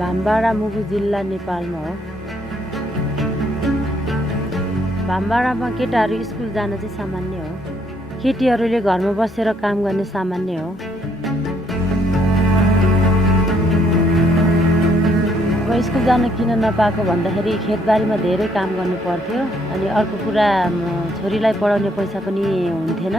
भामबाडा मुगु जिल्ला नेपालमा हो। भामबाडामा केटाहरू स्कुल जान चाहिँ सामान्य हो। केटीहरूले घरमा बसेर काम गर्ने सामान्य हो। अब स्कुल जान किन नपाएको भन्दाखेरि खेतबारीमा धेरै काम गर्नु पर्थ्यो। अनि अर्को कुरा छोरीलाई पढाउने पैसा पनि हुन्थेन।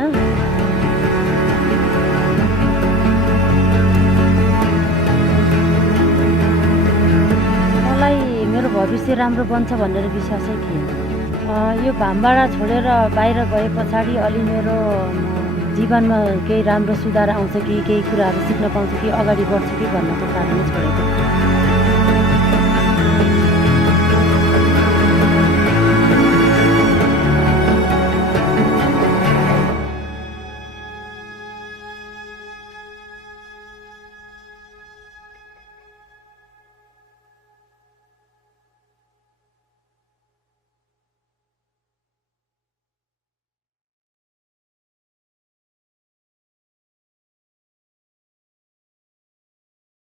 मलाई मेरो भविष्य राम्रो बन्छ भनेर विश्वासै थिएन। यो भामबाडा छोडेर बाहिर गए पछाडि अलि मेरो जीवनमा केही राम्रो सुधार आउँछ कि केही कुराहरू सिक्न पाउँछु कि अगाडि बढ्छु कि भन्नको कारणले छोडेको।